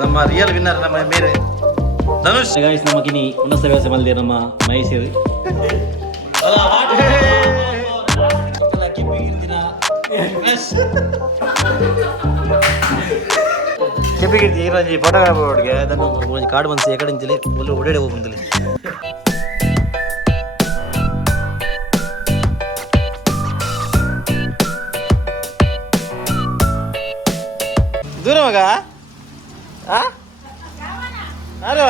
ನಮ್ಮ real winner ನಮ್ಮ ಬೇರೆ ಧನುಷ್ ಗೈಸ್ ನಮ್ಮ ಕಿನಿ ಉನ್ನತ ವ್ಯವಸ್ಥೆ ಮಲ್ದೆ ನಮ್ಮ ಮಹೇಶ್ವರಿ ಕೆಂಪಿಗಿರ್ತಿ ಈರೋಜಿ ಫೋಟೋಗ್ರಾಫರ್ ಒಟ್ಟಿಗೆ ಅದನ್ನು ಕಾರ್ಡ್ ಬಂದು ಎಕಡೆ ನಿಂತಲಿ ಒಳ್ಳೆ ಒಡೆಡೆ ಹೋಗಿ ಬಂದಲಿ ದೂರ ಮಗ ಯಾರು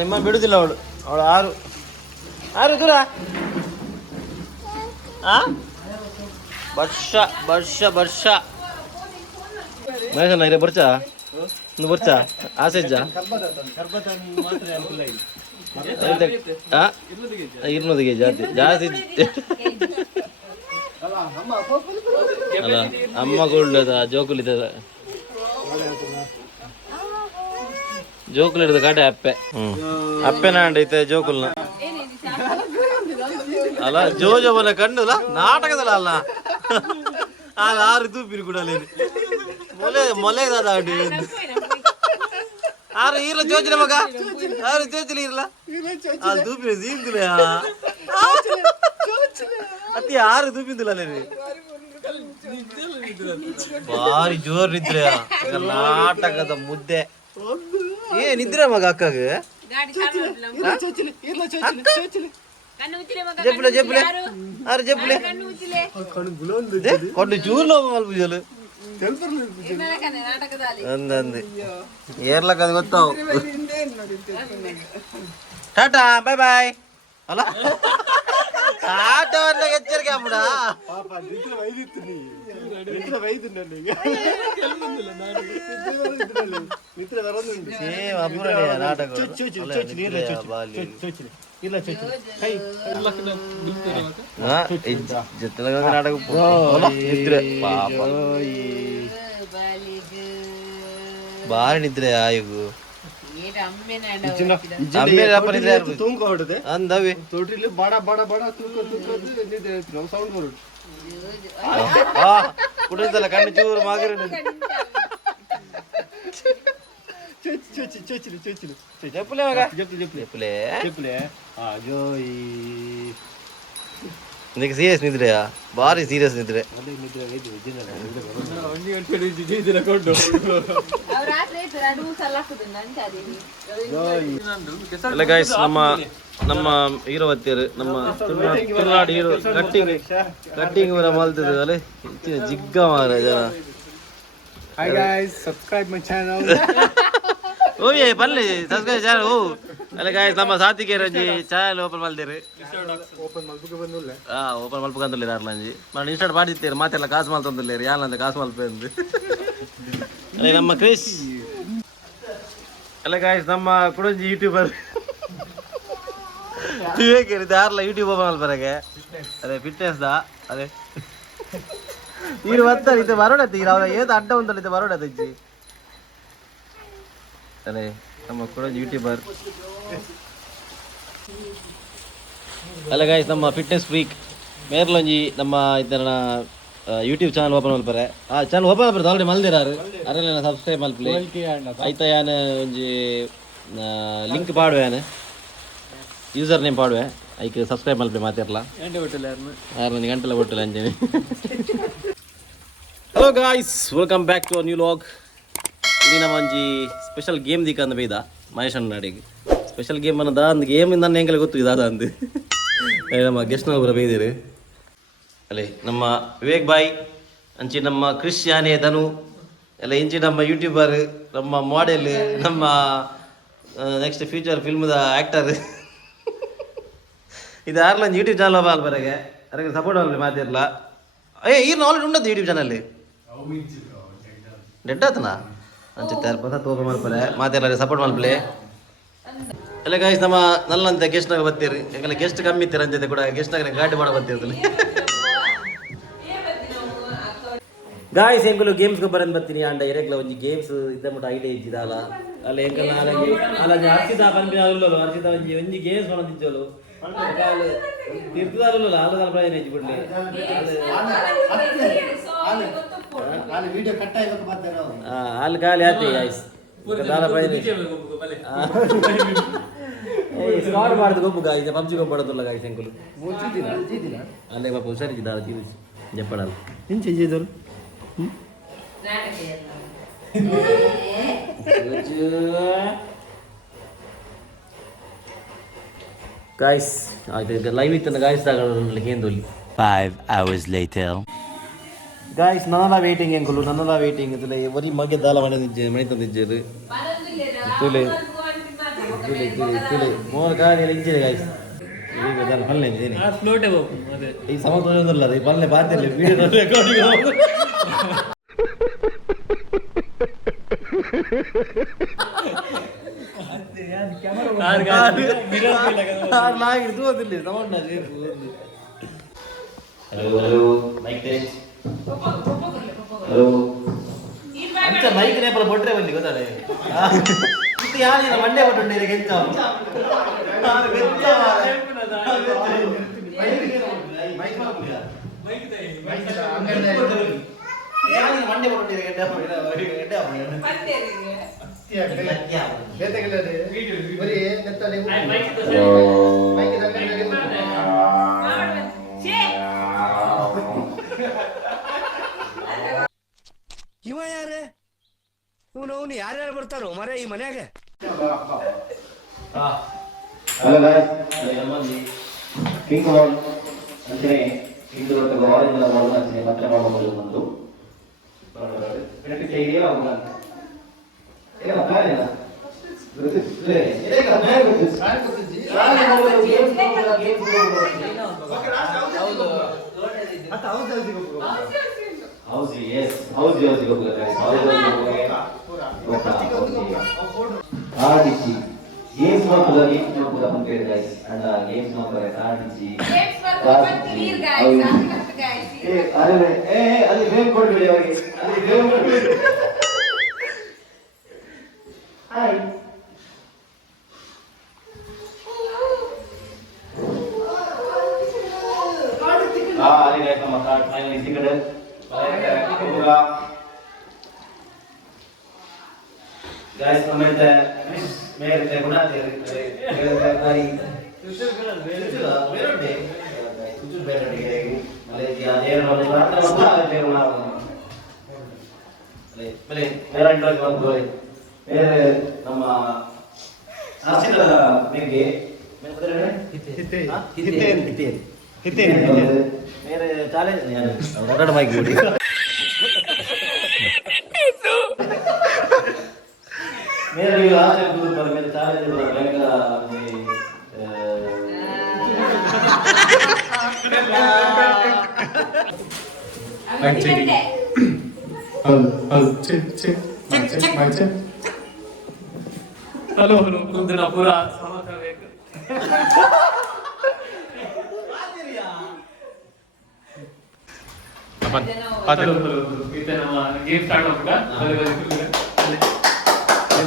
ನಿಮ್ಮ ಬಿಡುದಿಲ್ಲ ಅವಳು ಆರು ದೂರ ವರ್ಷ ಮಹೇಶಣ್ಣ ಇರೇ ಬರ್ಚಾ ಒಂದು ಬರ್ಚಾ ಆಸೆಜ್ಜ ಇರ್ನೂದಿಗೆ ಜಾಸ್ತಿ ಅಲ್ಲ ಅಮ್ಮ ಗೋಲ್ಡ್ ಜೋಕುಲಿದ ಜೋಕುಲಿಡ್ದ ಕಾಟೆ ಅಪ್ಪೆ ಅಪ್ಪೆನ ಐತೆ ಜೋಕುಲ್ನ ಅಲ್ಲ ಜೋಜೋವನ ಕಂಡುಲ್ಲ ನಾಟಕದಲ್ಲ ಅಲ್ಲ ಆರು ತೂಪಿನ ಕೂಡ ಮೊಲೆ ಆರು ಈರ್ಲ ಜೋಜನ ಮಗ ಆರು ಜೋಜಲಿ ಇರ್ಲ ಅದು ತೂಪಿನ ಸೀಮ್ದಿಲ್ಲ ಅತಿ ಆರು ತೂಪಿಂದಿಲ್ಲ ಭಾರಿ ಜೋರ್ ನಿದ್ರೆ ನಾಟಕದ ಮುದ್ದೆ ನಿದ್ರೆ ಮಗ ಅಕ್ಕಗ ಜಪ್ಪಲೆ ಜಪ್ಪಲೆ ಆರು ಜಪ್ಪಲೆ ಕೊಂಡು ಚೂರ್ ಲೋಪ ಮಲ್ಪುಜಲು ಅಂದಂದು ಏರ್ಲಕ್ಕ ಅದು ಗೊತ್ತಾವು ಟಾಟಾ ಬಾಯ್ ಬಾಯ್ ಅಲ್ಲ ಟಾಟಾ ಎಚ್ಚರಿಕೆ ಆಗ್ಬಿಡ ನಾಟಕ ಬಾರಿ ನಿದ್ರೆ ಆಯುಗು ಅಂದವಿ ಕುಡಿದಲ್ಲ ಕಣ್ಣು ಚೂರು ಮಾಗಿರ చెప్పులే చెప్పులే నీకు సీరియస్ నిద్రయా భారీ సీరియస్ నిద్రే ಇಲ್ಲ ಗೈಸ್ ನಮ್ಮ ಹೀರೋ ಬತ್ತಿಯರು ನಮ್ಮ ತುಳುನಾಡು ಹೀರೋ ಕಟ್ಟಿಂಗ್ ಮಲ್ತಿದ್ದು ಅಲ್ಲಿ ಜಿಗ್ಗ ಮಾರ ಜನ Hi guys, subscribe my channel. ಓಯ್ ಬನ್ನಿ ಸಬ್ಸ್ಕ್ರೈಬ್ ಚಾನಲ್ ಅಲ್ಲ ಗಾಯ್ಸ್ ನಮ್ಮ ಸಾತಿಗೆ ರಂಜಿ ಚಾನಲ್ ಓಪನ್ ಮಾಡ್ತೀರಿ ಓಪನ್ ಮಲ್ಪು ಬಂದಿಲ್ಲ ಅರ್ಲಂಜಿ ನಾನು ಇನ್ಸ್ಟಾರ್ಟ್ ಮಾಡಿರ್ತೀರಿ ಮಾತೆಲ್ಲ ಕಾಸು ಮಾಲ್ ತಂದಿಲ್ಲ ಯಾನಂತ ಕಾಸು ಮಲ್ಪೆ ಅಂದು ಅಲ್ಲ ನಮ್ಮ ಕ್ರಿಶ್ ಅಲ್ಲ ಗಾಯ್ಸ್ ನಮ್ಮ ಕುಡಂಜಿ ಯೂಟ್ಯೂಬರ್ ಹೇಗಿರುತ್ತೆ ಯಾರಲ್ಲ ಯೂಟ್ಯೂಬ್ ಓಪನ್ ಮಲ್ಪರಾಗೆ ಅದೇ ಫಿಟ್ನೆಸ್ ದಾ ಅದೇ ನೀರು ಬರ್ತಾರೆ ಇದು ಬರೋಡತ್ತಿ ಅವ್ರ ಏದು ಅಡ್ಡ ಉಂಟಲ್ಲ ಇದು ಬರೋಡತ್ತಿ ಅದೇ ನಮ್ಮ ಕೂಡ ಯೂಟ್ಯೂಬರ್ ಅಲ್ಲ ಗಾಯ್ಸ್ ನಮ್ಮ ಫಿಟ್ನೆಸ್ ಫ್ರೀಕ್ ಮೇರ್ಲೊಂಜಿ ನಮ್ಮ ಇದನ್ನ ಯೂಟ್ಯೂಬ್ ಚಾನಲ್ ಓಪನ್ ಮಲ್ಪರೆ ಆ ಚಾನಲ್ ಓಪನ್ ಮಲ್ಪರೆ ಆಲ್ರೆಡಿ ಮಲ್ದಿರಾರು ಅರೆಲ್ಲ ಸಬ್ಸ್ಕ್ರೈಬ್ ಮಲ್ಪಲೆ ಆಯ್ತಾ ಯಾನ ಒಂಜಿ ಲಿಂಕ್ ಪಾಡುವೆ ಯಾನ ಯೂಸರ್ ನೇಮ್ ಪಾಡುವೆ ಐಕ್ ಸಬ್ಸ್ಕ್ರೈಬ್ ಮಲ್ಪೆ ಮಾತಿರಲ್ಲ ಯಾರು ಗಂಟೆಲ್ಲ ಒಟ್ಟಿಲ್ಲ ಅಂಜೇನಿ hello guys welcome back to new vlog ಇದು ನಮ್ಮ ಒಂಜಿ ಸ್ಪೆಷಲ್ ಗೇಮ್ ದಿಕ್ಕಂದು ಬೈದ ಮಹೇಶ್ ನಾಡಿಗೆ ಸ್ಪೆಷಲ್ ಗೇಮ್ ಅನ್ನೋದ ಒಂದು ಗೇಮ್ ನನ್ನ ಹೆಂಗೆಲ್ಲ ಗೊತ್ತು ಇದಾದ ಅಂದು ನಮ್ಮ ಗೆಸ್ಟ್ನ ಒಬ್ಬರು ಬೈದಿರಿ ಅಲ್ಲೇ ನಮ್ಮ ವಿವೇಕ್ ಬಾಯ್ ಅಂಚಿ ನಮ್ಮ ಕ್ರಿಶ್ ಯಾನೆ ಧನು ಎಲ್ಲ ಇಂಚಿ ನಮ್ಮ ಯೂಟ್ಯೂಬರ್ ನಮ್ಮ ಮಾಡೆಲ್ ನಮ್ಮ ನೆಕ್ಸ್ಟ್ ಫ್ಯೂಚರ್ ಫಿಲ್ಮ್ದ ಆ್ಯಕ್ಟರ್ ಇದು ಯಾರಲ್ಲ ಒಂದು ಯೂಟ್ಯೂಬ್ ಚಾನಲ್ ಬರಗೆ ಅದಕ್ಕೆ ಸಪೋರ್ಟ್ ಆಗಲಿ ಮಾತಿರಲ್ಲ ಈ ನಾಲೆಜ್ ಉಂಟದ್ದು ಯೂಟ್ಯೂಬ್ ಚಾನಲ್ಲಿ ಡೆಡ್ ಆತನಾ ಅಂಚೆ ತೋಪ ಮಲ್ಪಲೆ ಮಾತೆಲ್ಲ ಸಪೋರ್ಟ್ ಮಲ್ಪಲೆ ಎಲ್ಲ ಗಾಯ್ಸ್ ನಮ್ಮ ನಲ್ಲಂತೆ ಗೆಸ್ಟ್ನಾಗ ಬರ್ತೀರಿ ಯಾಕಂದ್ರೆ ಗೆಸ್ಟ್ ಕಮ್ಮಿ ಇತ್ತೀರ ಅಂಜತೆ ಕೂಡ ಗೆಸ್ಟ್ನಾಗ ಗಾಡಿ ಮಾಡೋ ಬರ್ತಿರ್ತದೆ ಗಾಯ್ಸ್ ಹೆಂಗಲು ಗೇಮ್ಸ್ಗೆ ಬರಂದು ಬರ್ತೀನಿ ಅಂಡ ಇರಕ್ಲ ಒಂದು ಗೇಮ್ಸ್ ಇದ್ದ ಮಟ್ಟ ಐಡಿಯಾ ಇದ್ದಿದ್ದಲ್ಲ ಅಲ್ಲ ಹೆಂಗಲ್ಲ ಅಲ್ಲ ಅರ್ಚಿತ ಪಂಪಿನ ಅರ್ಚಿತ ಒಂಜಿ ಗೇಮ್ಸ್ ಮಾಡೋದಿದ್ದಳು ತಿರ್ತದಾರಲ್ಲ ಹಾಲು ತಲಪಾಯ ಬಿಡ್ಲಿ ಹಾಲು ಖಾಲಿ ಆತಿ ಗಾಯ್ಸ್ ತಲಪಾಯ ಸ್ಕಾಡ್ ಮಾಡ್ದು ಗೊಬ್ಬು ಗಾಯ್ಸ್ ಪಬ್ಜಿ ಗೊಬ್ಬ ಪಡೋದಿಲ್ಲ ಗಾಯ್ಸ್ ಅಂಕುಲು ಅಲ್ಲೇ ಪಾಪ ಹುಷಾರಿದ್ದಾರ ತೀರಿಸಿ ಜಪ್ಪಡಲ್ಲ ಹಿಂಚೆ ಜೀದರು ಗಾಯ್ಸ್ ಆಯ್ತು ಲೈವ್ ಇತ್ತಂದ ಗಾಯ್ಸ್ ತಗೊಳ್ಳಿ ಕೇಂದ್ರಲ್ಲಿ 5 hours later. ಗಾಯ್ಸ್ ನನ್ನಲ್ಲ ವೇಟಿಂಗ್ ಎಂಕುಲು ನನ್ನಲ್ಲ ವೇಟಿಂಗ್ ಇತ್ತಲೆ ಒರಿ ಮಗೆ ದಾಲ ಮನೆ ತಂದಿಜ್ಜರು ತುಲೆ ತುಲೆ ತುಲೆ ತುಲೆ ಮೋರ್ ಗಾಡಿ ಎಲ್ಲ ಇಂಜಿದೆ ಗಾಯ್ಸ್ ಈಗ ದಾಲ ಪಲ್ಲೆ ಇದ್ದೇನೆ ಈ ಸಮತೋಲ ಒಂದಲ್ಲ ಈ ಪಲ್ಲೆ ಬಾತಿರ್ಲಿ video recording hello hello mic test hello ಅಂಚ ಮೈಕ್ ನೇಪಲ ಬೊಟ್ರೆ ಬಂದಿ ಗೊತ್ತಾಳೆ ಇದು ಯಾರಿಲ್ಲ ಮಂಡೆ ಬಟ್ಟುಂಡೆ ಕೆಂಚ ಮಂಡೆ ಬಟ್ಟುಂಡೆ ಇವ ಯಾರೇ ಇವನು ಯಾರ್ಯಾರು ಬರ್ತಾರೋ ಮರ ಈ ಮನ್ಯಾಗ ಹಲೋ ಗಾಯ್ಸ್ ನಮ್ಮಲ್ಲಿ ಕಿಂಗ್ ಬಾಲ್ ಅಂದ್ರೆ ಇಂದು ಆರೆಂಜ್ ಬಾಲ್ ಅಂದ್ರೆ ಮತ್ತೆ ಮಾಡಬಹುದು ಒಂದು ಇದಕ್ಕೆ ಇದೆಯಾ ಅಲ್ಲ ಇಲ್ಲ ಕಾರಣ ಗೊತ್ತಿಲ್ಲ ಇದಕ್ಕೆ ನಾನು ಗೊತ್ತಿಲ್ಲ ಹೌಸಿ ಎಸ್ ಹೌಸಿ ಹೋಗ್ತಾರೆ ಆಡಿಸಿ ಗೇಮ್ಸ್ ಮಾಡ್ಬೋದ ಗೇಮ್ಸ್ ಮಾಡ್ಬೋದ ಅಂತ ಹೇಳಿ ಗೈಸ್ ಅಂಡ್ ಗೇಮ್ಸ್ ಮಾಡ್ತಾರೆ ಆಡಿಸಿ ಅರೆ ಅಲ್ಲಿ ಗೇಮ್ ಕೊಡ್ಬೇಡಿ ಅವರಿಗೆ ಅಲ್ಲಿ ಗೇಮ್ ಕೊಡ್ಬೇಡಿ ಹಾಯ್ ಅಲ್ಲಿ ಗೈಸ್ ನಮ್ಮ ಕಾರ್ಡ್ ಫೈನಲಿ ಸಿಕ್ಕದೆ guys commenta merita guna dari tutur better deh Malaysia dia orang Jakarta apa dia orang boleh merah intro kan boleh mere nama asal mege hite mere challenge order mic budi मेरे लिए आज है दूर पर मेरे चार दिन पर रहेगा हेलो हेलो कुंदरा पूरा समाचार एक हेलो हेलो इतना गेम स्टार्ट होगा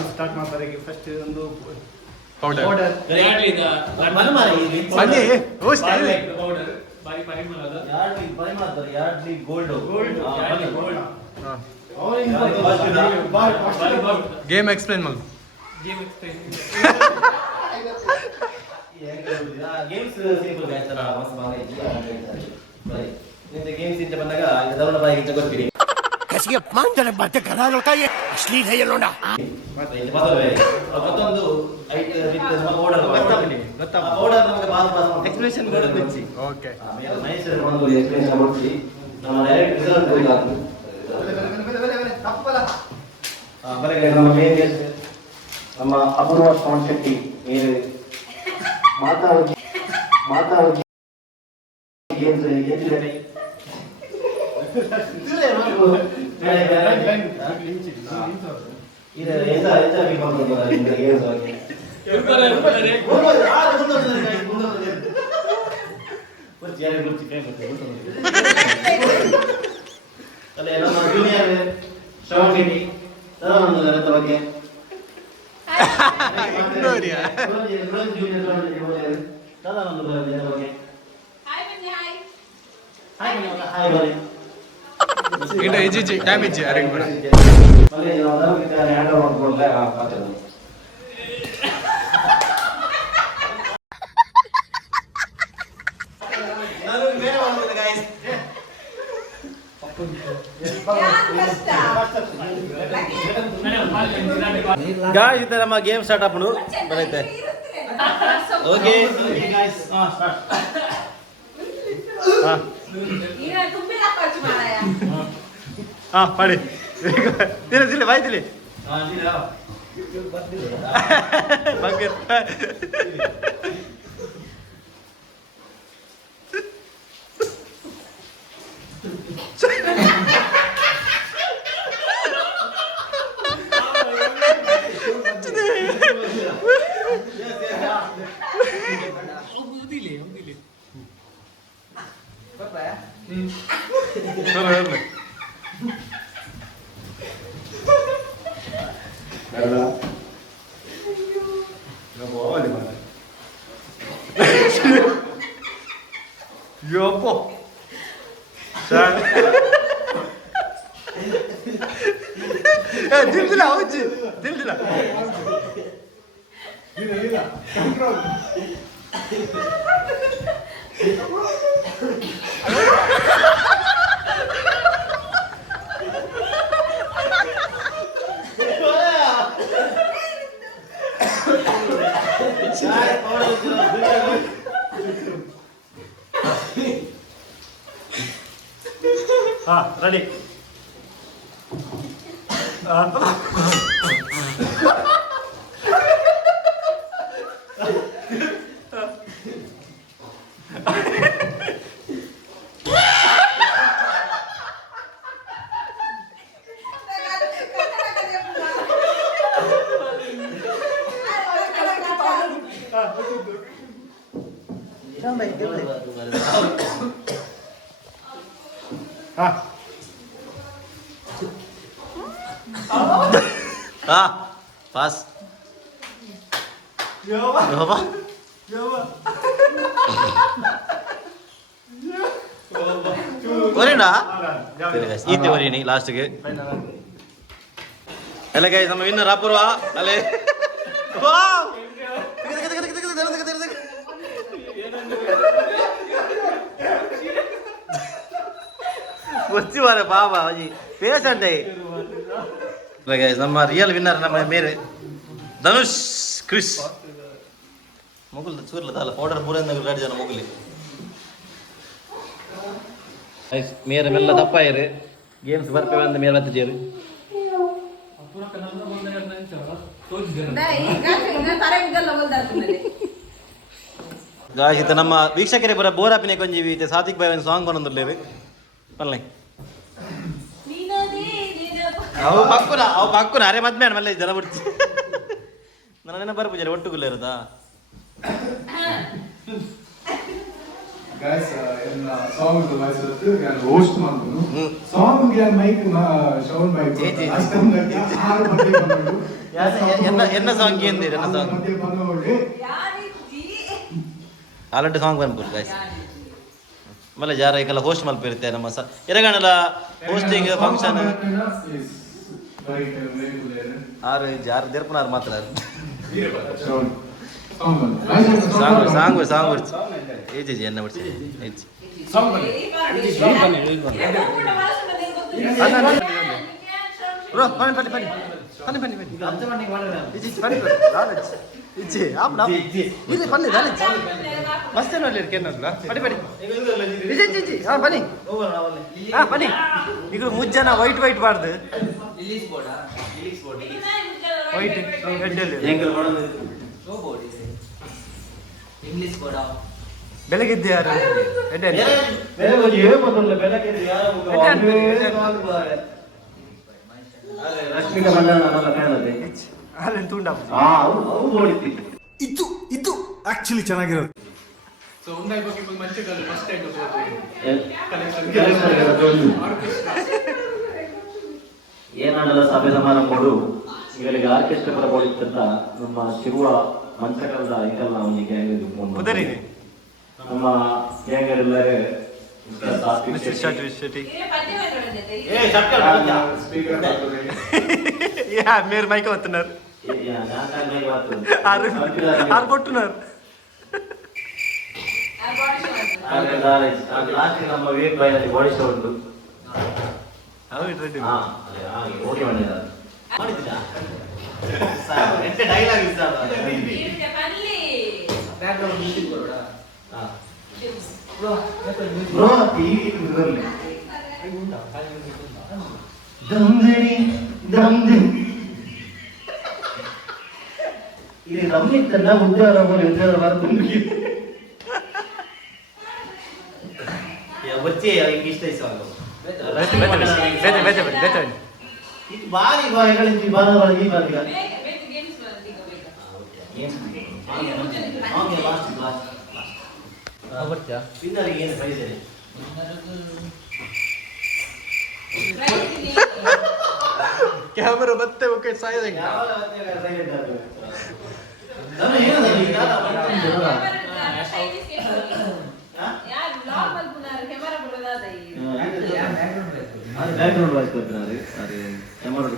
ಸ್ಟಾರ್ಟ್ ಮಾಡ್ತಾರೆ ಫಸ್ಟ್ ಒಂದು ಪೌಡರ್ ಪೌಡರ್ ಬಾರಿ ಪರಿಮಳದ ಯಾರ್ಡ್ಲಿ ಗೋಲ್ಡ್ ಗೇಮ್ ಎಕ್ಸ್ಪ್ಲೇನ್ ಮಾಡು ಗೇಮ್ಸ್ ಸಿಂಪಲ್ ಆಯ್ತಲ್ಲ ಮಸ್ತ್ ಭಾಗ ಐತಿ ನಿಂದ ಗೇಮ್ಸ್ ಇಂತ ಬಂದಾಗ ಅದವನ ಬಾಯಿಗೆ ತಗೋತೀರಿ ಕಸಿಗೆ ಮಾಂಜನ ಬತ್ತೆ ಕರಾಲೋ ಕಾಯಿ ಅಶ್ಲೀಲ ಹೇಳೋಣ ಮತ್ತೆ ಇದು ಬದಲೇ ಮತ್ತೊಂದು ಐಟ್ ವಿತ್ ಪೌಡರ್ ಪೌಡರ್ ನಮಗೆ ಬಾಸ್ ಎಕ್ಸ್ಪ್ರೆಷನ್ ಕೊಡ್ತೀನಿ ಓಕೆ ಆಮೇಲೆ ನೈಸ್ ಒಂದು ಎಕ್ಸ್ಪ್ರೆಷನ್ ಕೊಡ್ತೀನಿ ನಮ್ಮ ಡೈರೆಕ್ಟ್ ರಿಸಲ್ಟ್ ಕೊಡಲಾಗ್ತದೆ ಬರಗೆ ನಮ್ಮ ಮೇನ್ ಗೆಸ್ಟ್ ನಮ್ಮ ಅಪೂರ್ವ ಶ್ರವಣ್ ಶೆಟ್ಟಿ ಏನು ಮಾತಾಡಿ ಗೇಮ್ಸ್ ಗೆದ್ದಿದ್ದಾರೆ ಇದು ಎಂತ ಬಂದ ಗೇಮ್ಸ್ ಬಗ್ಗೆ ಅಲ್ಲ ನಮ್ಮ ಜೂನಿಯರ್ ಶ್ರವಣ್ ಶೆಟ್ಟಿ ನನ್ನ ಬಗ್ಗೆ ಸಾಧಾರಣ ಬಗ್ಗೆ ಇಟ ಇಜ್ಜಿ ಟೈಮ್ ಇಜ್ಜಿ ಅರೆಗೆ ಬೇಡ ಗಾಯ್ಸ್ ಇತ್ತೆ ನಮ್ಮ ಗೇಮ್ ಸ್ಟಾರ್ಟ್ ಆಪುಂಡು ಬರೈತೆ ಓಕೆ ಗಾಯ್ಸ್ ಸ್ಟಾರ್ಟ್ ಪಡಿ ತಿಳಿ ತಿಳಿ ಬಾಯ್ ತಿಳಿ ಬಗ್ಗೆ ಯಪ್ಪೋ ದಿಲ್ದಿಲ್ಲ ಹೌಜಿ ದಿಲ್ದಿಲ್ಲ ರೆಡಿ ಪಾಸ್ ಒರೇನಾ ಈತೆ ಒರೇನಿ ಲಾಸ್ಟ್ಗೆ ಎಲ್ಲ ಗೈಸ್ ನಮ್ಮ ವಿನ್ನರ್ ಅಪೂರ್ವ ಅಲ್ಲೇ వచ్చి వారే బాబా పేషెంట్ ನಮ್ಮ ರಿಯಲ್ ವಿನ್ನರ್ ನಮ್ಮ ಬೇರೆ ಧನುಷ್ ಕ್ರಿಸ್ ಮುಗುಲ್ ಚೂರ್ಲ ಅಲ್ಲ ಪೌಡರ್ ಪೂರ ರೆಡಿ ಜನ ಮುಗುಲಿ ಮೇರೆ ಮೆಲ್ಲ ತಪ್ಪಾಯಿರು ಗೇಮ್ಸ್ ಬರ್ಪೇವೆ ಅಂತ ಮೇರೆ ಹತ್ತಿದ್ದೀರು ಗಾಯ್ಸ್ ನಮ್ಮ ವೀಕ್ಷಕರೇ ಬರ ಬೋರಾಪಿನ ಕೊಂಜೀವಿ ಸಾತ್ವಿಕ್ ಬಾಯ್ ಸಾಂಗ್ ಬಂದಿರ್ಲೇವೆ ಪಲ್ಲೆ ಅವು ಪಕ್ಕುನ ಅರೆ ಮದ್ಮೇಣ ಮಲ್ಲ ಜನ ಬಿಡ್ತಿ ನನ್ನ ಬರ್ಪೂಜಾರೆ ಒಟ್ಟುಗುಲ್ಲ ಇರೋದಾ Guys, in song the voice host ಮಾಡ್ಕೊಂಡು song ಗೆ ಮೈಕ್ ಶೌನ್ ಮೈಕ್ ಅಷ್ಟೊಂದು ಆರು ಮಂದಿ ಬಂದ್ರು ಎನ್ನ ಸಾಂಗ್ ಏಂದಿರ ಎನ್ನ ಸಾಂಗ್ ಮಂದಿ ಬಂದೋಳಿ ಆಲ್ರೆಡಿ ಸಾಂಗ್ ಬಂದ್ಬಿಟ್ಟು ಗಾಯ್ಸ್ ಮಲ್ಲ ಜಾರ ಈಗೆಲ್ಲ ಹೋಸ್ಟ್ ಮಲ್ಪಿರುತ್ತೆ ನಮ್ಮ ಎರಗಣಲ ಹೋಸ್ಟಿಂಗ್ ಫಂಕ್ಷನ್ ಆರು ಜಾರ ದೇರ್ಪನಾರು ಮಾತ್ರ ಸಾಂಗ್ ಏಜಿ ಎನ್ನ ಬಿಡ್ಸಿ ಏಜಿ ಬ್ರೋ ಬನ್ನಿ ಬನ್ನಿ ಬನ್ನಿ ಬನ್ನಿ ಬನ್ನಿ ಬನ್ನಿ ಇಜ್ಜಿ ಬನ್ನಿ ಇಜ್ಜಿ ಆಪ್ ನಾ ಇಜ್ಜಿ ಬನ್ನಿ ದಾಲಿ ಮಸ್ತ್ ನೋಡಿ ಕೇನಲ್ಲ ಬನ್ನಿ ಬನ್ನಿ ಇಜ್ಜಿ ಇಜ್ಜಿ ಹಾ ಬನ್ನಿ ಹಾ ಬನ್ನಿ ಈಗ ಮುಜ್ಜನ ವೈಟ್ ವೈಟ್ ಬಾರ್ದು ರಿಲೀಸ್ ಬೋರ್ಡ್ ವೈಟ್ ರೆಡ್ ಅಲ್ಲಿ ಎಂಗಲ್ ಮಾಡೋದು ಸೋ ಬೋರ್ಡ್ ಇದೆ ಇಂಗ್ಲಿಷ್ ಬೋರ್ಡ್ ಬೆಳಗಿದ್ದೆ ಯಾರು ರೆಡ್ ಅಲ್ಲಿ ಬೇರೆ ಒಂದು ಏನು ಬಂದಲ್ಲ ಬೆಳಗಿದ್ದೆ ಯಾರು ಅರೆ ರಶ್ಮಿಕಾ ಮಂಡನ ನಮ್ಮ ಕಾಣದೆ ಅರೆ ತುಂಡ ಅವು ನೋಡಿತಿ ಇದು ಆಕ್ಚುಲಿ ಚೆನ್ನಾಗಿರೋದು ಸೊ ಒಂದೇ ಬಗ್ಗೆ ಮಂಚೆ ಕಾಲ ಫಸ್ಟ್ ಟೈಮ್ ಏನಾಡಲ್ಲ ಸಭೆ ಸಮಾರಂಭಗಳು ಇವರಿಗೆ ಆರ್ಕೆಸ್ಟ್ರಾ ಬರಬಹುದಿತ್ತಂತ ನಮ್ಮ ಶಿರುವ ಮಂಚಕಲ್ದ ಹಿಂಗೆಲ್ಲ ಅವನಿಗೆ ನಮ್ಮ ಗ್ಯಾಂಗರೆಲ್ಲರೂ ಶೆಟ್ಟಿ ಏ ಶಟ್ಕಲ್ ಸ್ಪೀಕರ್ యా మీరు మైక్ వస్తున్నారు ఆరు కొట్టున్నారు లాస్ట్ ನಮ್ಮ ವಿವೇಕ್ ಬಾಯ್ ಅಲ್ಲಿ ಬಾಡಿ ಶೋ ಉಂಟು రెడ్డి ಓಕೆ ಮಾಡಿದ್ದೀರಾ ಎಂಟೆ ಡೈಲಾಗ್ ಇಷ್ಟ ಬ್ರೋ ಇದರಲ್ಲಿ ದಮ್ದಡಿ ದಮ್ದಿ ఇది రమ్మిత్తన్నా ఉద్యోగం బరుతుంది వచ్చే ఇంక ఇಷ್ಟ ఇస్తాను ಇದು ಬಾರಿ ಬಾಯಿಗಳಿಂದ ಬಾರಬಾರ ಈ ಬಾರಿಗ ವಿನ್ನರಿಗೆ ಏನು ಪ್ರೈಸ್ ಇದೆ ಕ್ಯಾಮರಾ ಮತ್ತೆ ಓಕೆ ಸಾಯದಂಗ ಬ್ಯಾಕ್ಗ್ರೌಂಡ್ ವಾಯ್ಸ್ ಕೊಡ್ತಾರೆ ಅದು camera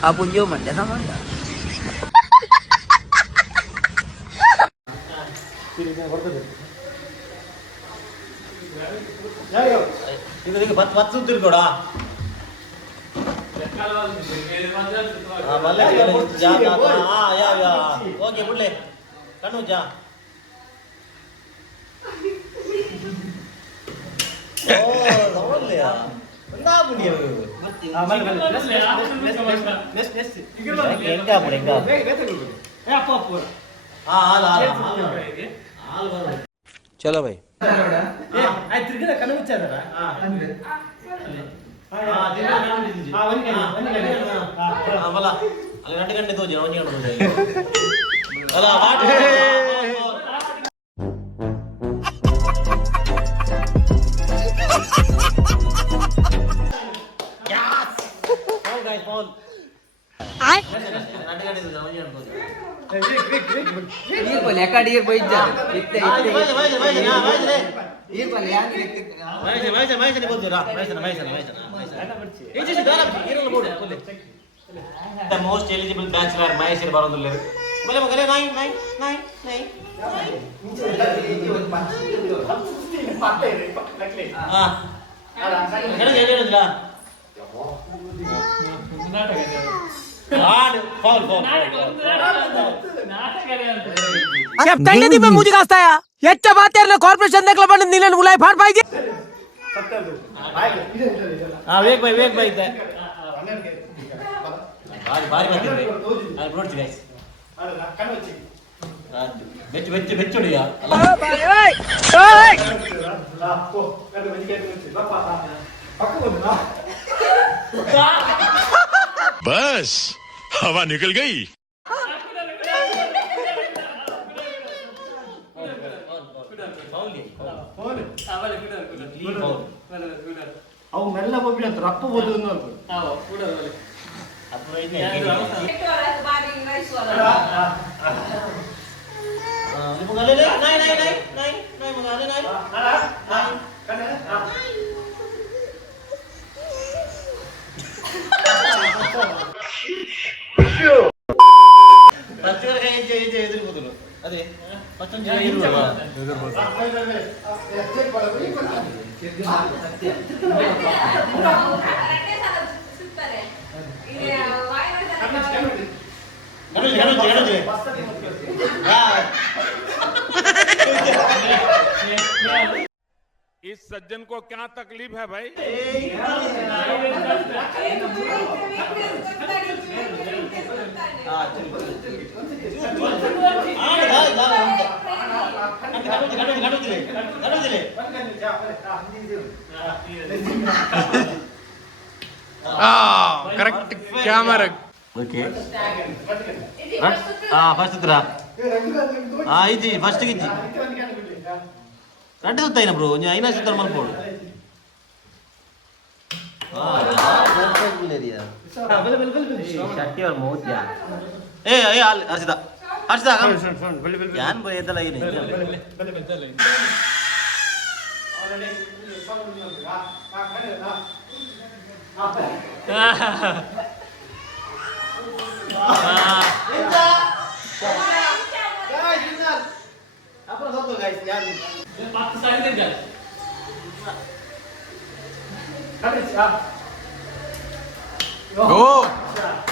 Apa yo man dah sama. ಇದಕ್ಕೆ ಬತ್ತು ತಿರ್ಗೋಡ ಓಕೆ ಬಿಡ್ಲೆ ಕಣ್ಣು ಜಾ चलो भाई ಅಲ್ಲಿ 2 ಗಂಟೆ ತೋಜಿ ಅಲ್ಲ लेकर बैठ जा इतने ಮೋಸ್ಟ್ ಎಲಿಜಿಬಲ್ ಬ್ಯಾಚುಲರ್ ಮಹೇಶ್ ಬರೋದಿಲ್ಲ ಬಲೆ ಮಗಲೇ ನಾಯಿ ನಾಯಿ ನಾಯಿ ನಾಯಿ ಹಾ ಹೇಳಿಲ್ಲ मुझे एट्टा बात कॉर्पोरेशन देखला बंद नीलन बुलाए फाड़ पाई वेग भाई भारी ಬಂದಿದೆ ಅದು ನೋಡ್ತಿ ಗೈಸ್ ಬೆಚ್ಚ ಬೆಚ್ಚೊಡಿಯಾ बस हवा निकल गई ಅವು ಮೆಲ್ಲ ಹೋಗಿ ಅಂತ ರಪ್ಪ ಬೋದು ಎದುರ್ಬೋದು ಅದೇ ಮತ್ತೊಂದು ಜನ ಇರುವಲ್ಲ इस सज्जन को क्या तकलीफ है भाई ಕರೆಕ್ಟ್ ಕ್ಯಾಮರಾ ಓಕೆ ಫಸ್ಟ್ ಇದ್ರಾ ಇಜ್ಜಿ ಫಸ್ಟ್ ಇಜ್ಜಿ ரெண்டு சுத்தாயின ப்ரோ கொஞ்சம் ஐநா சுத்தம் மாதிரி போடு शक्ति और मौत यार ಏ ಅಲ್ಲಿ ಹರ್ಷಿದ ಯಾನ್ ಎದ್ದಲ್ಲ ಏನಿ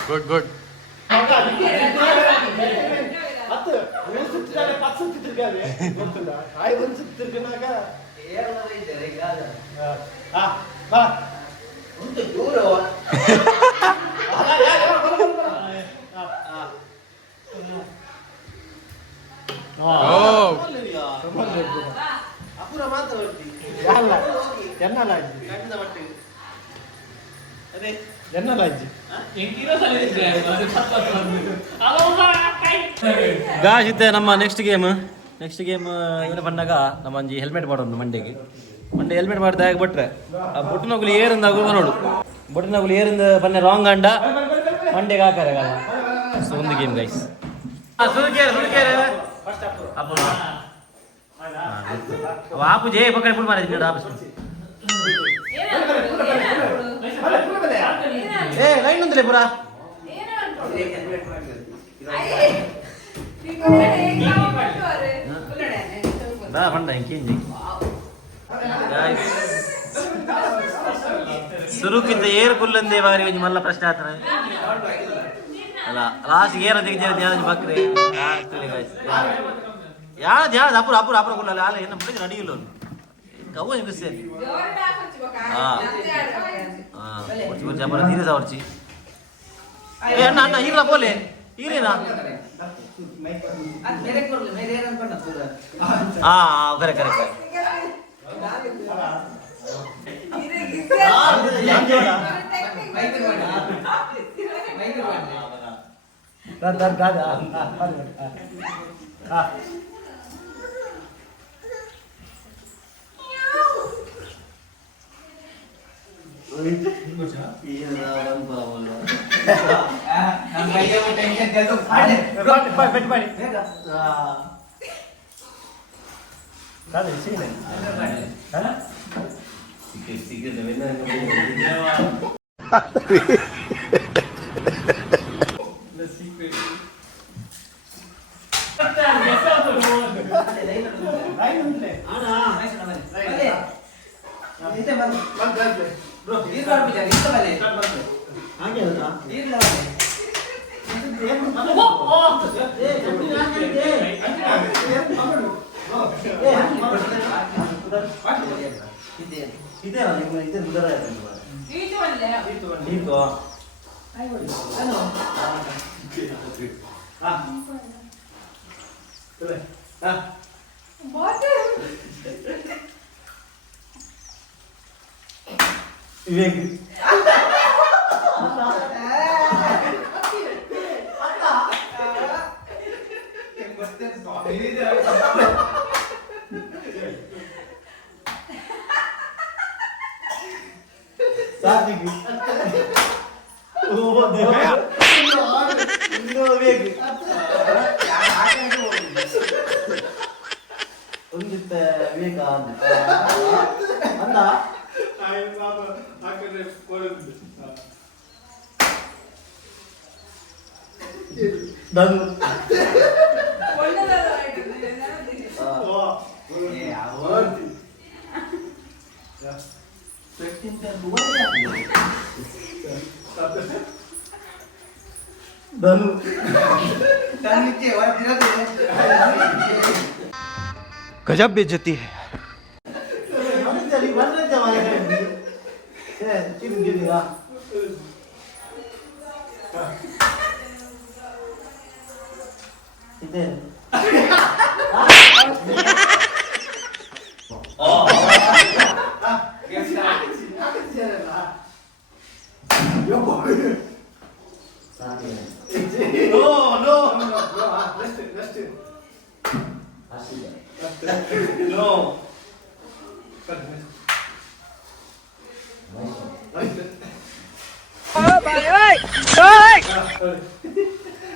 ಗುಡ್ ಗುಡ್ ಅಪುರ ಮಾತ್ರ ಅದೇ ಗಾಶ್ ಇತ್ತೆ ನಮ್ಮ ನೆಕ್ಸ್ಟ್ ಗೇಮ್ ಏನು ಬಂದಾಗ ನಮ್ಮ ಒಂಜಿ ಹೆಲ್ಮೆಟ್ ಮಾಡೋದು ಮಂಡೆಗೆ ಹೆಲ್ಮೆಟ್ ಮಾಡ್ದೆ ಆಗಿ ಬಿಟ್ರೆ ಆ ಬೊಟ್ಟಿನಗುಲಿ ಏರಿಂದ ಆಗುವ ನೋಡು ಬೊಟ್ಟಿನಗುಲಿ ಏರಿಂದ ಬನ್ನೆ ರಾಂಗ್ ಅಂಡ ಮಂಡೆಗೆ ಹಾಕಾರೆ ಸೊ ಒಂದು ಗೇಮ್ ಗೈಸ್ ಆಪು ಜೇ ಪಕ್ಕಡೆ ಪುಲ್ ಮಾರಿದ್ವಿ ಆಪಸ್ ಏ ಲೈನ್ ಒಂದಿಲ್ಲ ಪುರ ಪಂಡ ಇಂಕೇಂಜಿ ಸುರುಕಿಂತ ಏರ್ ಕುಲ್ಲಂದೇ ಬಾರಿ ಒಂಜಿ ಮಲ್ಲ ಪ್ರಶ್ನೆ ಆತನ ಅಲ್ಲ ಲಾಸ್ಟ್ ಏರ ತೆಗೆದ ಬಕ್ರೆ ಯಾವ್ದು ಅಪುರ ಅಪುರ ಅಪುರ ಕುಲ್ಲ ಆಲ ಏನು ಬಿಡಿದ್ರೆ ಅಡಿಯಿಲ್ಲ ಕವ್ವ ನಿಲ್ಲಿಸ್ತೇನೆ ಅಪುರ ತೀರಿಸ ಹೊರ್ಚಿ ಏ ಅಣ್ಣ ಅಣ್ಣ ಈಗಲ ಬೋಲೆ ಈರೇನಾ ಕರೆ ಕರೆ ಕರೆ गजब बेइज्जती है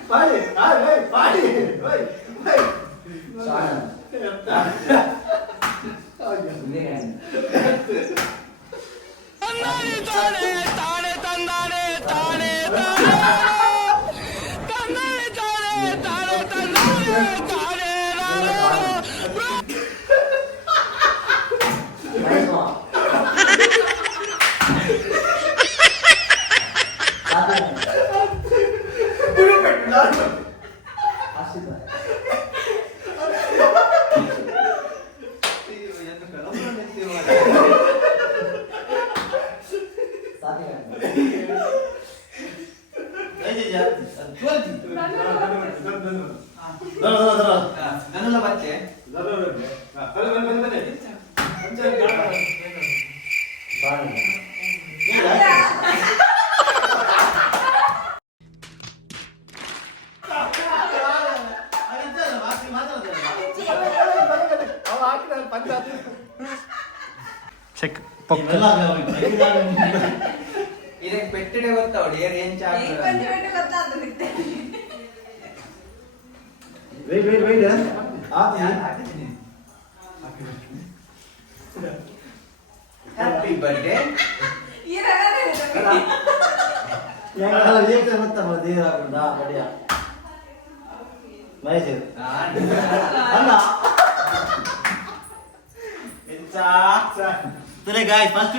ಪಾಡಿ ಪಾಡಿ ಚೆಕ್ ಇದಕ್ಕೆ ಪೆಟ್ಟಿಡೆ ಗೊತ್ತಾವಳಿ ಏನ್ ಹ್ಯಾಪಿ ಬರ್ಡೇ ಫಸ್ಟ್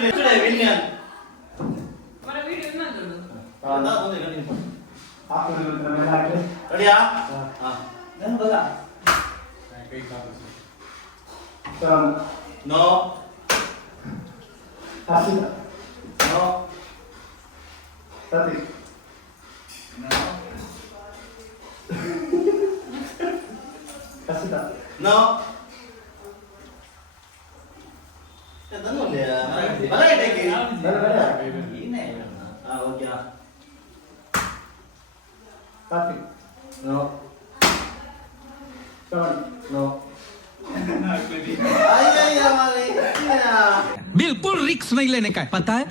ರೆಡಿಯಾ ನೋ ನೋ ನೋ बिल्कुल रिक्स नहीं लेने का है पता है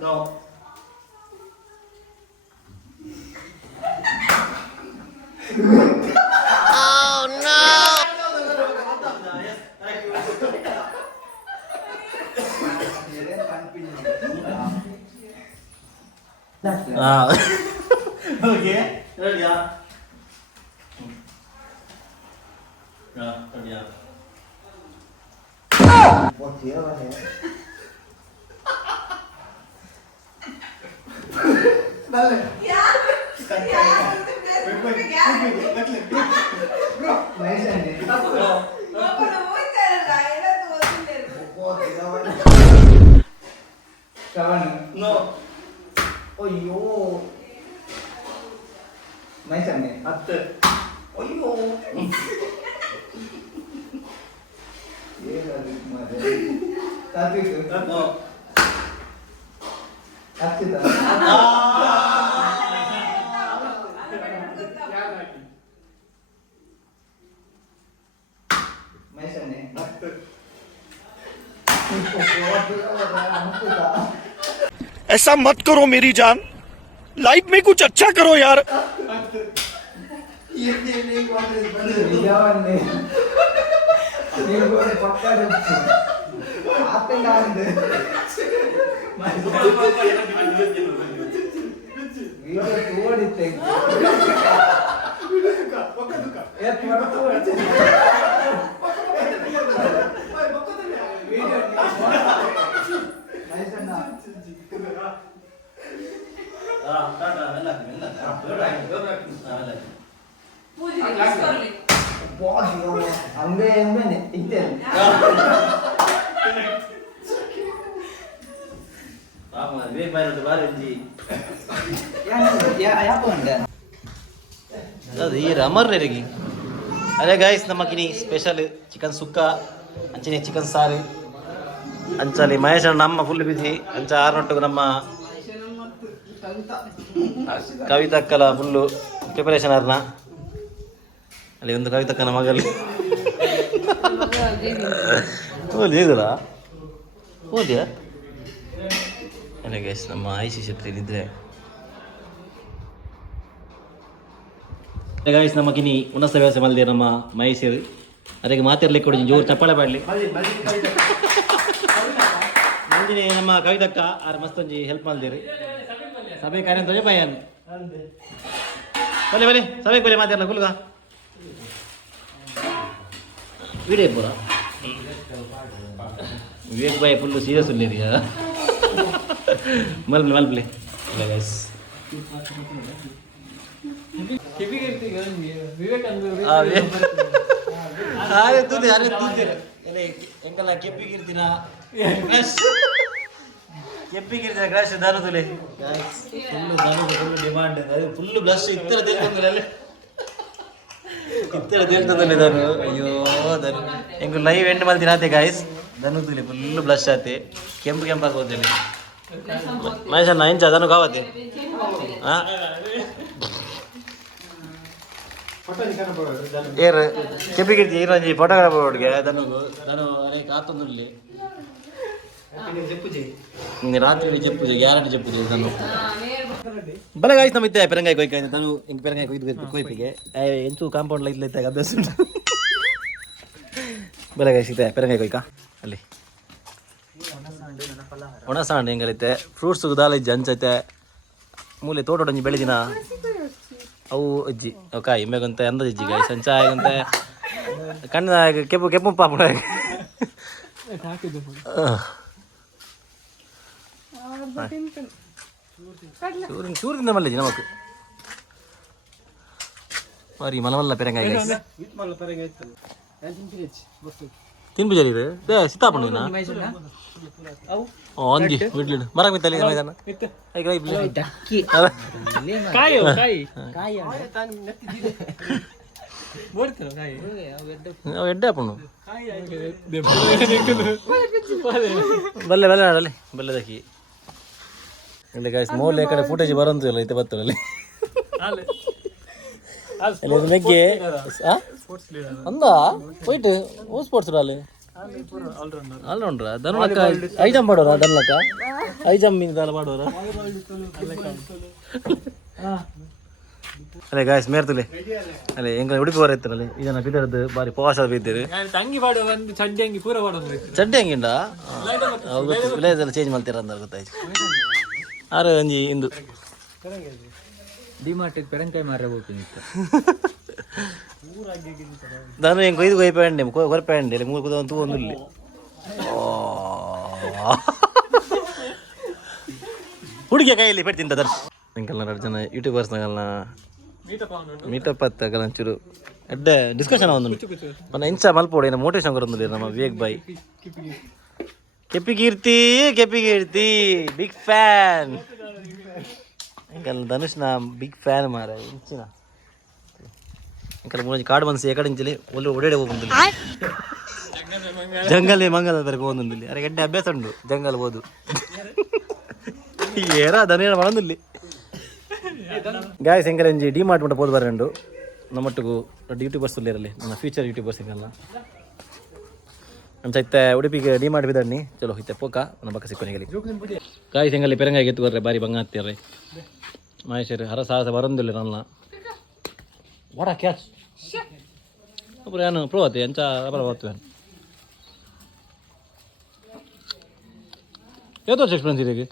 No. Okay. Ready? Ready? No. ಅಯ್ಯೋ ಮೈಸನ್ನೆ 10 ಅಯ್ಯೋ ಏನಾದ್ರು ಮಾರೆ ತಾತ್ವಿಕ No. ಹತ್ತಿದ ಮೈಸನ್ನೆ 10 ऐसा मत करो मेरी जान लाइफ में कुछ अच्छा करो यार ಹಂಗೆ ಹಂಗೇನೆ ಇದ್ದೇನೆ ಅದು ಈ ರಮರ್ ರೆಗಿ ಅದೇ ಗೈಸ್ ನಮ್ಮ ಕಿನಿ ಸ್ಪೆಷಲ್ ಚಿಕನ್ ಸುಕ್ಕ ಅಂಚಿನಿ ಚಿಕನ್ ಸಾರು ಅಂಚಲಿ ಮಹೇಶ್ ನಮ್ಮ ಫುಲ್ ಬಿಸಿ ಅಂಚ ಆರ್ನೊಟ್ಟಿಗೆ ನಮ್ಮ ಕವಿತಕ್ಕಲ ಫುಲ್ಲು ಪ್ರಿಪರೇಷನ್ ಅರ್ನ ಅಲ್ಲಿ ಒಂದು ಕವಿತಕ್ಕನ ಮಗಲ್ಲಿ ಓದಿದಲ್ಲ ಓದಿಯಾ ಅದೇ ಗೈಸ್ ನಮ್ಮ ಐಸಿ ಶೆಟ್ಟಿಲಿದ್ರೆ ಗೈಸ್ ನಮ್ಮ ಕಿನಿ ಉನ್ನತ ವ್ಯವಸ್ಥೆ ಮಲ್ದೆ ನಮ್ಮ ಮಹೇಶರು ಅದಕ್ಕೆ ಮಾತಿರ್ಲಿಕ್ಕೆ ಕೊಡಿ ಜೋರು ಚಪ್ಪಾಳೆ ಮಾಡಲಿ ಮುಂದಿನ ನಮ್ಮ ಕವಿತಕ್ಕ ಆರು ಮಸ್ತೊಂಜಿ ಹೆಲ್ಪ್ ಮಲ್ದಿರಿ ಸಭೆ ಕಾರ್ಯ ಅಂತ ಭಯನ್ ಬಲೆ ಬಲೆ ಸಭೆಗೆ ಬಲೆ ಮಾತಾಡಲ್ಲ ಕುಲ್ಗ ವಿಡಿಯೋ ಪೂರ ವಿವೇಕ್ ಬಾಯ್ ಫುಲ್ಲು ಸೀರಿಯಸ್ ಉಳ್ಳಿದೆಯಾ ಮಲ್ಪ್ಲೆ ಮಲ್ಪ್ಲೆ ಇಲ್ಲ ಗೈಸ್ ಎಂಕಲ್ಲ ಕೆಪ್ಪಿಗಿರ್ತೀನ ಕೆಪ್ಪಿಗಿರ್ತೀನ ಕ್ರಾಶ್ ದಾನು ತುಲೆ ಫುಲ್ಲು ದಾನು ಫುಲ್ಲು ಡಿಮಾಂಡ್ ಅದು ಫುಲ್ಲು ಬ್ಲಸ್ ಇತ್ತರ ದೇಶದಲ್ಲಿ ಇತ್ತರ ದೇಶದಲ್ಲಿ ದಾನು ಅಯ್ಯೋ ದಾನು ಎಂಕು ಲೈವ್ ಎಂಡ್ ಮಾಡ್ತೀನಿ ಆತೆ ಗಾಯ್ಸ್ ದಾನು ತುಲೆ ಫುಲ್ಲು ಬ್ಲಶ್ ಆತೆ ಕೆಂಪು ಕೆಂಪಾಗಿ ಹೋದಲ್ಲಿ ಮಹೇಶ್ ಅಣ್ಣ ಇಂಚ ದಾನು ಕಾವತ್ತೆ ಹಾಂ ಏರ್ ಕೆಪ್ಪಿಗಿರ್ತಿ ಇರೋಂಜಿ ಫೋಟೋಗ್ರಾಫರ್ ಒಟ್ಟಿಗೆ ನಾನು ಅನೇಕ ಆತೊಂದುಲ್ಲಿ ರಾತ್ರಿ ಚೆಪ್ಪುಜಿ ಗ್ಯಾರಂಟಿ ಚೆಪ್ಪುಜಿ ನಾನು ಬಲಗಾಯ್ತು ನಮ್ಮ ಇತ್ತೆ ಪೆರಂಗಾಯಿ ಕೊಯ್ಕ ನಾನು ಹಿಂಗೆ ಪೆರಂಗಾಯಿ ಕೊಯ್ಪಿಗೆ ಎಂಚು ಕಾಂಪೌಂಡ್ ಲೈಟ್ ಲೈತಾಗ ಅಭ್ಯಾಸ ಉಂಟು ಬಲಗಾಯಿ ಸಿಗ್ತಾಯ ಪೆರಂಗಾಯಿ ಕೊಯ್ಕ ಅಲ್ಲಿ ಒಣಸಾಂಡು ಹೆಂಗೈತೆ ಫ್ರೂಟ್ಸ್ ದಾಲ ಇಜ್ಜಿ ಹಂಚೈತೆ ಮೂಲೆ ತೋಟೊಂಜಿ ಬೆಳೆದಿನ ಅವು ಅಜ್ಜಿ ಅವು ಕಾಯಿ ಮೇಗಂತ ಅಂದದ ಇಜ್ಜಿ ಗಾಯಿ ಸಂಚ ಆಗಂತೆ ಕಣ್ಣ ಕೆಂಪು ಕೆಂಪು ಪಾಪಡ ಚೂರಿಂದ ಮಲ್ಲಿಜಿ ನಮಕ್ ಮರಿ ಮಲಮಲ್ಲ ಪೆರಂಗಾಯಿ ತಿನ್ಬಿಜರಿ ಇದು ಸೀತಾಪಣ್ಣ ಅಂದಿ ಬಿಡ್ಲಿಡು ಮರಕ್ಕೆ ಬಿತ್ತಲ್ಲಿ ಮೈದಾನ ಎಡ್ಡೆ ಹಾಪಣ್ಣು ಬಲ್ಲೆ ಬಲ್ಲೆ ನಾಡಲ್ಲಿ ಬಲ್ಲೆ ದಕ್ಕಿ ಇಲ್ಲಿ ಗಾಯ್ಸ್ ಮೋಲೆ ಕಡೆ ಫುಟೇಜ್ ಬರಂತಿಲ್ಲ ಐತೆ ಬತ್ತಲ್ಲಿ ಮೆಗ್ಗೆ ಅಂದ ವೈಟ್ ಓ ಸ್ಪೋರ್ಟ್ಸ್ ಅಲ್ಲಿ ಆಲ್ರೌಂಡ್ರ ಧನುಲಕ್ಕ ಐ ಜಂಪ್ ಮಾಡೋರ ಧನುಲಕ್ಕ ಐ ಜಂಪ್ ಮೀನ್ದಲ್ಲ ಮಾಡೋರ ಅಲ್ಲೇ ಗಾಯ್ಸ್ ಮೇರ್ತಲೆ ಅಲ್ಲೇ ಎಂಗ ಉಡುಪಿ ಬರ ಇತ್ತನಲ್ಲಿ ಇದನ್ನ ಬಿದ್ದರದ್ದು ಬಾರಿ ಪವಾಸ ಬಿದ್ದಿರು ಚಡ್ಡಿ ಹಂಗಿಂಡ ವಿಲೇಜಲ್ಲಿ ಚೇಂಜ್ ಮಾಡ್ತೀರ ಅಂತ ಗೊತ್ತಾಯ್ತು ಆರು ಅಂಜಿ ಇಂದು ಡಿಮಾರ್ಟಿಗೆ ಪೆರಂಕಾಯಿ ಮಾರಬೇಕು ನಾನು ಹೆಂಗೆ ಕೊಯ್ದು ಕೊಯ್ಪಂಡೆ ಕೊರಪಂಡೆ ಇಲ್ಲಿ ಮೂರು ಕುದ ಒಂದು ಇಲ್ಲಿ ಹುಡುಗಿಯ ಕೈಯಲ್ಲಿ ಪೆಟ್ಟು ತಿಂತ ದರ್ಶ್ ನಿಂಕಲ್ಲ 2 ಜನ ಯೂಟ್ಯೂಬರ್ಸ್ನಾಗಲ್ಲ ಮೀಟಪ್ ಹತ್ತಾಗಲ್ಲ ಒಂಚೂರು ಎಡ್ಡೆ ಡಿಸ್ಕಷನ್ ಒಂದು ನನ್ನ ಇಂಚ ಮಲ್ಪೋಡು ಏನೋ ಮೋಟಿವೇಶನ್ ಕೊರೊಂದಿಲ್ಲ ನಮ್ಮ ವಿವೇಕ್ ಬಾಯ್ ಕೆಪ್ಪಿಗೀರ್ತಿ ಬಿಗ್ ಫ್ಯಾನ್ ಇಂಕಲ್ಲ ಧನುಷ್ನ ಬಿಗ್ ಫ್ಯಾನ್ ಮಾರ ಇಂಚಿನ ಇಂಕಲ್ಲ ಮೂರು ಕಾಡು ಮನಸ್ಸು ಎಕಡೆ ಇಂಚಲಿ ಒಳ್ಳೆ ಒಡೆಡೆ ಹೋಗ್ಬಂದಿಲ್ಲ ಜಂಗಲ್ ಮಂಗಲ ಬರಕ್ಕೆ ಹೋಗಂದಿಲ್ಲ ಅರೆ ಗಡ್ಡೆ ಅಭ್ಯಾಸ ಉಂಟು ಜಂಗಲ್ ಹೋದು ಏರ ಧನ ಮಗಂದಿಲ್ಲಿ ಗಾಯಸ್ ಎಂಕಲ್ ಎಂಜಿ ಡಿ ಮಾರ್ಟ್ ಹೋದ್ ಬರಂಡು ನಮ್ಮೊಟ್ಟಿಗೂ ದೊಡ್ಡ ಯೂಟ್ಯೂಬರ್ಸ್ ಇರಲಿ ನನ್ನ ಫ್ಯೂಚರ್ ಯೂಟ್ಯೂಬರ್ಸ್ ಹಿಂಗಲ್ಲ ನಮ್ಮ ಸೈತೆ ಉಡುಪಿಗೆ ಡಿ ಮಾರ್ಟ್ ಬಿದ್ದಣ್ಣಿ ಚಲೋ ಇತ್ತೆ ಪೋಕ ನನ್ನ ಪಕ್ಕ ಸಿಕ್ಕೊನಿಗಲಿ ಗಾಯಸ್ ಎಂಗಲ್ಲಿ ಪೆರಂಗಾಯಿ ಎತ್ತು ಬರ್ರೆ ಬಾರಿ ಬಂಗ ಹತ್ತಿರ್ರಿ ಮಹೇಶ್ವರಿ ಹರ ಸಾಹಸ ಬರಂದಿಲ್ಲ ನನ್ನ ವಾಡ ಕ್ಯಾಚ್ ಅப்புறம் ಏನು ಪ್ರೊ ಆತಿ ಎಂಚ ಅಪರ ಹೋಗ್ತೇನೆ ಎಷ್ಟು ವರ್ಷ ಎಕ್ಸ್ಪೀರಿಯನ್ಸ್ ಇದೆ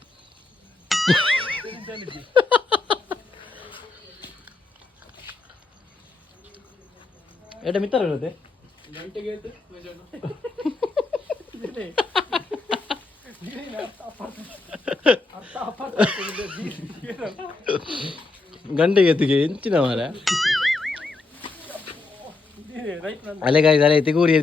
ಏಟ ಮಿತ್ರ ಇರುತ್ತೆ ಗಂಟೆಗೆ ಎತ್ತಿಗೆ ಹೆಂಚಿನ ಮಾರ ಅಲೆಗಾಯ್ಸ್ ಅಲೆ ತಿಗೂರಿ